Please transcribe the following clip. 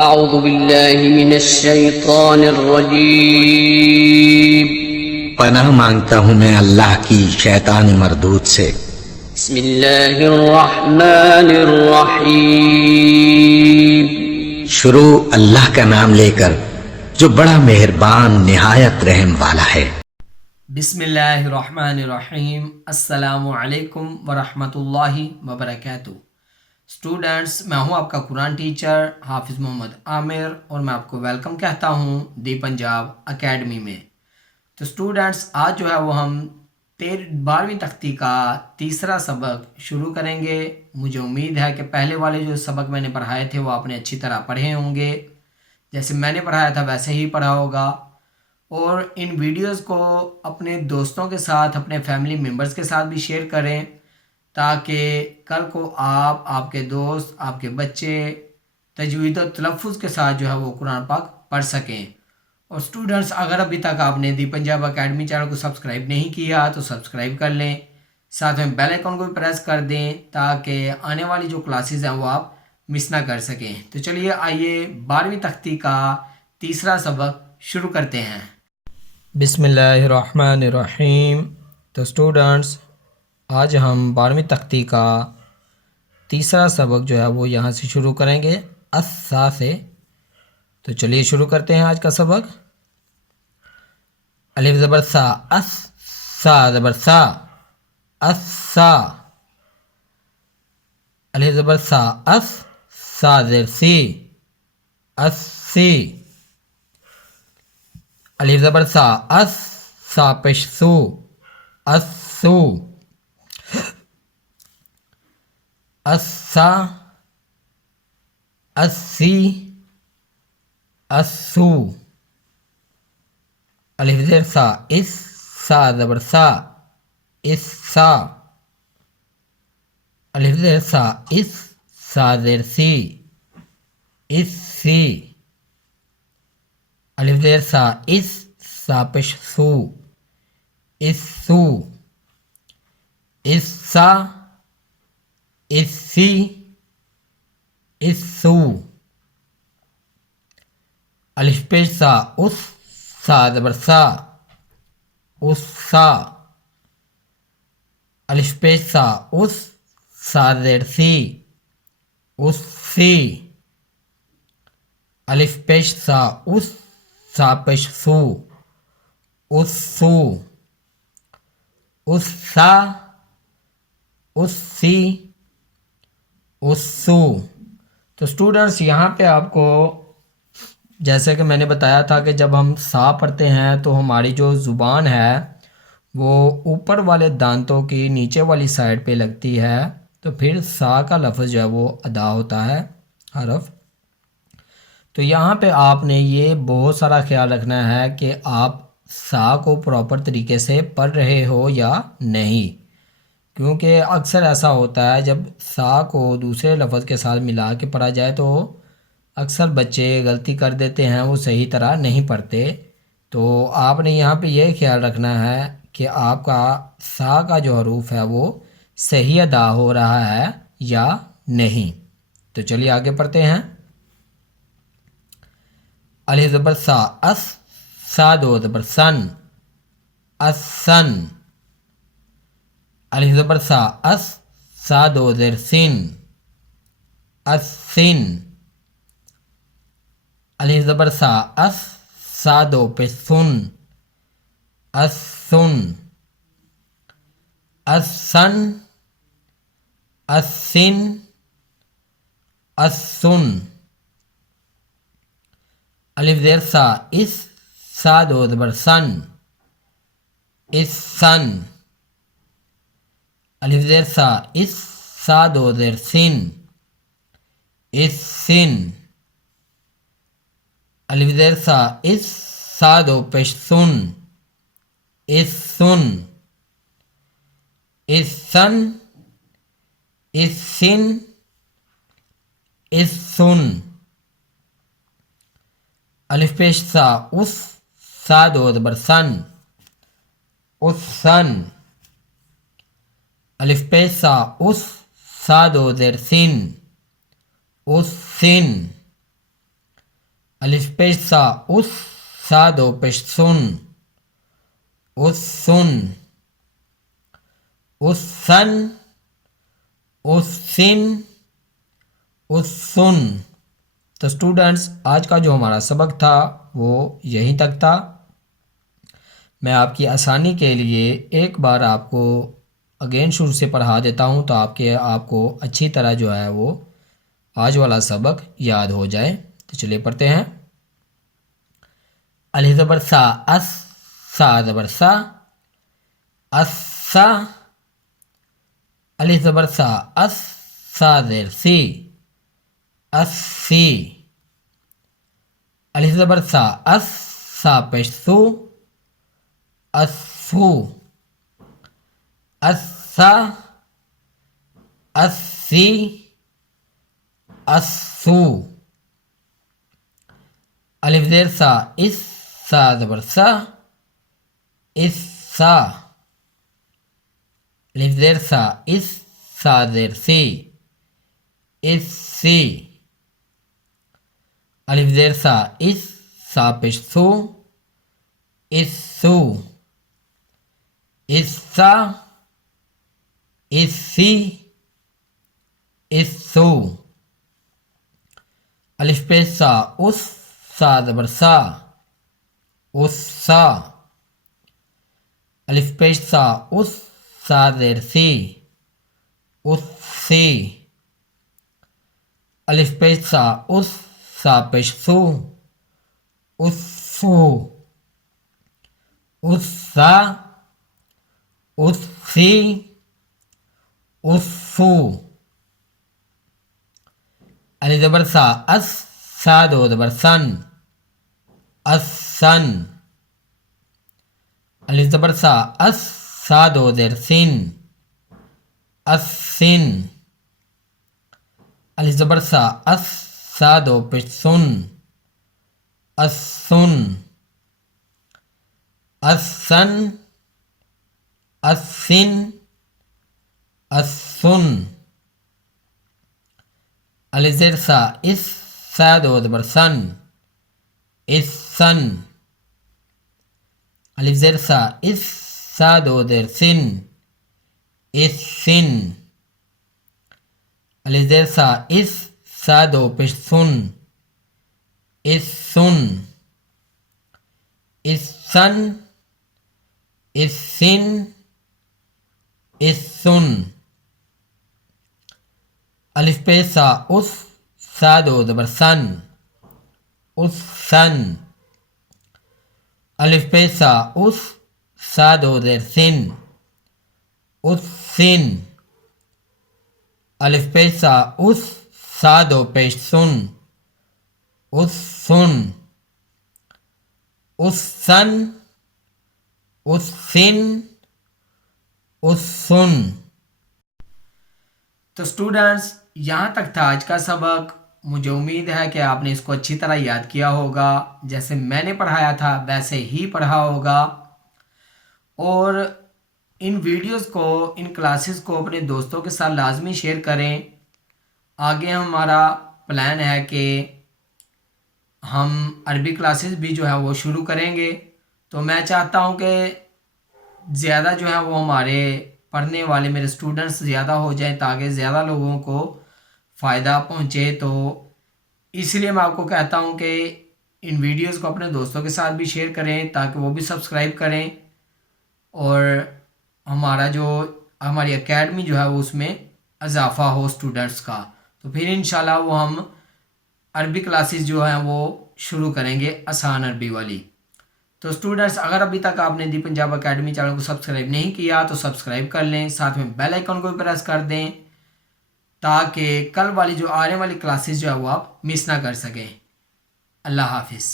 أعوذ بالله من الشيطان الرجيم پناہ مانگتا ہوں میں اللہ کی شیطان مردود سے۔ بسم الله الرحمن الرحيم شروع اللہ کا نام لے کر جو بڑا مہربان نہایت رحم والا ہے۔ بسم اللہ الرحمن الرحیم۔ السلام علیکم ورحمۃ اللہ وبرکاتہ۔ اسٹوڈنٹس، میں ہوں آپ کا قرآن ٹیچر حافظ محمد عامر اور میں آپ کو ویلکم کہتا ہوں دی پنجاب اکیڈمی میں۔ تو اسٹوڈنٹس، آج جو ہے وہ ہم 12ویں تختی کا تیسرا سبق شروع کریں گے۔ مجھے امید ہے کہ پہلے والے جو سبق میں نے پڑھائے تھے وہ آپ نے اچھی طرح پڑھے ہوں گے، جیسے میں نے پڑھایا تھا ویسے ہی پڑھا ہوگا۔ اور ان ویڈیوز کو اپنے دوستوں کے ساتھ، اپنے فیملی ممبرز کے ساتھ بھی شیئر کریں تاکہ کل کو آپ کے دوست، آپ کے بچے تجوید و تلفظ کے ساتھ جو ہے وہ قرآن پاک پڑھ سکیں۔ اور اسٹوڈنٹس، اگر ابھی تک آپ نے دی پنجاب اکیڈمی چینل کو سبسکرائب نہیں کیا تو سبسکرائب کر لیں، ساتھ میں بیل آئیکن کو بھی پریس کر دیں تاکہ آنے والی جو کلاسز ہیں وہ آپ مس نہ کر سکیں۔ تو چلیے آئیے 12ویں تختی کا تیسرا سبق شروع کرتے ہیں۔ بسم اللہ الرحمن الرحیم۔ تو اسٹوڈنٹس، آج ہم 12ویں تختی کا تیسرا سبق جو ہے وہ یہاں سے شروع کریں گے، السا سے۔ تو چلیے شروع کرتے ہیں آج کا سبق۔ الف زبر سا، اس، سا زبر سا، السا۔ الف زبر سا، اس، سا زیر سی، السی۔ الف زبر سا، اس، سا پیش سو، السو۔ السا، السی، السو۔ الف زیر سا، اس، سا زبر سا، اسا۔ الف زیر سا، اس، سا زیر سی، اسی۔ الف زیر سا، اس، سا پیش سو، اسو۔ اسا، اسی، اسو۔ الف پیش سا، اس، سا زبر سا، اسا۔ الف پیش سا، اس، سا زیر سی، اسی۔ الف پیش سا، اس، سا پیش سو، اسو۔ اسا، اسی، اسو۔ تو اسٹوڈنٹس، یہاں پہ آپ کو جیسے کہ میں نے بتایا تھا کہ جب ہم سا پڑھتے ہیں تو ہماری جو زبان ہے وہ اوپر والے دانتوں کی نیچے والی سائڈ پہ لگتی ہے، تو پھر سا کا لفظ جو ہے وہ ادا ہوتا ہے، حرف۔ تو یہاں پہ آپ نے یہ بہت سارا خیال رکھنا ہے کہ آپ سا کو پراپر طریقے سے پڑھ رہے ہو یا نہیں، کیونکہ اکثر ایسا ہوتا ہے جب سا کو دوسرے لفظ کے ساتھ ملا کے پڑھا جائے تو اکثر بچے غلطی کر دیتے ہیں، وہ صحیح طرح نہیں پڑھتے۔ تو آپ نے یہاں پہ یہ خیال رکھنا ہے کہ آپ کا سا کا جو حروف ہے وہ صحیح ادا ہو رہا ہے یا نہیں۔ تو چلیے آگے پڑھتے ہیں۔ الف زبر سا، اس، سا دو زبر سن، السن۔ الف زبر سا، اس، سا دو زیر سن، السن۔ الف زبر سا، اس، سا دو پہ سن، السن۔ السن، السن، السن۔ الف زیر سا، اس، سا دو زبر سن، السن۔ الف زیر سا، اس، سا دو زیر سن، السن۔ الف زیر سا، اس، سا دو پیش سن، السن۔ السن، السن، السن۔ الف پیش سا، اس، سا دو زبر سن، السن۔ الف پیش سا، اس، سا دو زیر سن، السن۔ الف پیش سا اس، سا دو پیش سن، اس سن، اس سن، اس سن، اس سن۔ تو اسٹوڈنٹس آج کا جو ہمارا سبق تھا وہ یہیں تک تھا۔ میں آپ کی آسانی کے لیے ایک بار آپ کو اگین شروع سے پڑھا دیتا ہوں تو آپ کو اچھی طرح جو ہے وہ آج والا سبق یاد ہو جائے۔ تو چلیے پڑھتے ہیں۔ الف زبر سا اس، سا زبر سا، اسا۔ الف زبر سا اس، سا زیر سی، اسی۔ الف زبر سا اس، سا پیش سو، اسو، اسا، اسی، اسو۔ الف زیر سا اس، سا زبر سا، اسا۔ الف زیر سا اس، سا زیر سی، اسی۔ الف زیر سا اس، سا پیش سو، اسو، اسا، اسی، اسو۔ الف پیش سا اس، سا زبر سا، اسا۔ الف پیش سا اس، سا زیر سی، اسی۔ الف پیش سا اس، سا پیش سو، اسو، اسا، اسی، اسو۔ الف زبر سا اس، سا دو زبر سن، اسن۔ الف زبر سا اس، سا دو زیر سن، اسن۔ الف زبر سا اس، سا دو پیش سن، اسن، اسن، اسن، اسن۔ الف زیر سا اس، سا دو زبر سن، اسن۔ الف زیر سا اس، سا دو زیر سن، اسن۔ الف زیر سا اس، سا دو پیش سن، اسن، اسن، اسن، اسن۔ الف پیش سا اس، سا دو زبر سن، اسن۔ الف پیش سا اس، سا دو زیر سن، اسن۔ الف پیش سا اس، سا دو پیش سن، اسن، اسن، اسن، اسن۔ تو اسٹوڈنٹس یہاں تک تھا آج کا سبق۔ مجھے امید ہے کہ آپ نے اس کو اچھی طرح یاد کیا ہوگا، جیسے میں نے پڑھایا تھا ویسے ہی پڑھا ہوگا، اور ان ویڈیوز کو، ان کلاسز کو اپنے دوستوں کے ساتھ لازمی شیئر کریں۔ آگے ہمارا پلان ہے کہ ہم عربی کلاسز بھی جو ہے وہ شروع کریں گے، تو میں چاہتا ہوں کہ زیادہ جو ہے وہ ہمارے پڑھنے والے میرے اسٹوڈنٹس زیادہ ہو جائیں تاکہ زیادہ لوگوں کو فائدہ پہنچے۔ تو اس لیے میں آپ کو کہتا ہوں کہ ان ویڈیوز کو اپنے دوستوں کے ساتھ بھی شیئر کریں تاکہ وہ بھی سبسکرائب کریں، اور ہماری اکیڈمی جو ہے وہ اس میں اضافہ ہو اسٹوڈنٹس کا، تو پھر انشاءاللہ وہ ہم عربی کلاسز جو ہیں وہ شروع کریں گے، آسان عربی والی۔ تو اسٹوڈنٹس اگر ابھی تک آپ نے دی پنجاب اکیڈمی چینل کو سبسکرائب نہیں کیا تو سبسکرائب کر لیں، ساتھ میں بیل آئیکن کو بھی پریس کر دیں تاکہ کل والی جو آنے والی کلاسز جو ہے وہ آپ مس نہ کر سکیں۔ اللہ حافظ۔